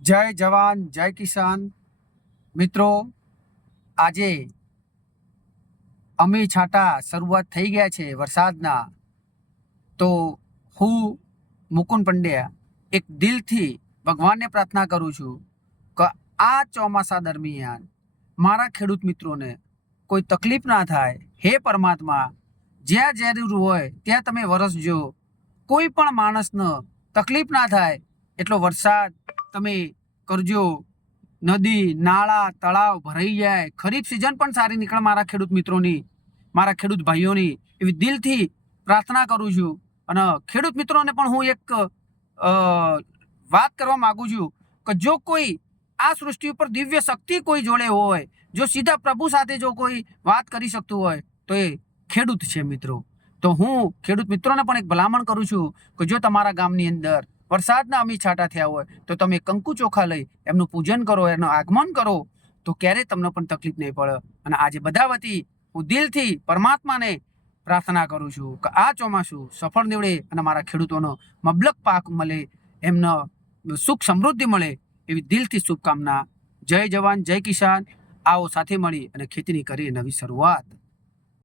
જય જવાન જય કિસાન મિત્રો, આજે અમી છાંટા શરૂઆત થઈ ગયા છે વરસાદના. તો હું મુકુંદ પંડ્યા એક દિલથી ભગવાનને પ્રાર્થના કરું છું કે આ ચોમાસા દરમિયાન મારા ખેડૂત મિત્રોને કોઈ તકલીફ ના થાય. હે પરમાત્મા, જ્યાં જરૂર હોય ત્યાં તમે વરસજો, કોઈ પણ માણસને તકલીફ ના થાય એટલો વરસાદ તમે કરજો. નદી નાળા તળાવ ભરાઈ જાય, ખરીફ સિઝન પણ સારી નીકળે મારા ખેડૂત મિત્રોની, મારા ખેડૂત ભાઈઓની, એવી દિલથી પ્રાર્થના કરું છું. અને ખેડૂત મિત્રોને પણ હું એક વાત કરવા માગું છું કે જો કોઈ આ સૃષ્ટિ ઉપર દિવ્ય શક્તિ કોઈ જોડે હોય, જો સીધા પ્રભુ સાથે જો કોઈ વાત કરી શકતું હોય તો એ ખેડૂત છે મિત્રો. તો હું ખેડૂત મિત્રોને પણ એક ભલામણ કરું છું કે જો તમારા ગામની અંદર વરસાદના અમી છાંટા થયા હોય તો તમે કંકુ ચોખા લઈ એમનું પૂજન કરો, એનું આગમન કરો, તો ક્યારેય તમને પણ તકલીફ નહીં પડે. અને આજે બધા વતી હું દિલથી પરમાત્માને પ્રાર્થના કરું છું કે આ ચોમાસું સફળ નીવડે અને મારા ખેડૂતોનો મબલક પાક મળે, એમને સુખ સમૃદ્ધિ મળે, એવી દિલથી શુભકામના. જય જવાન જય કિસાન. આવો સાથે મળી અને ખેતીની કરીએ નવી શરૂઆત.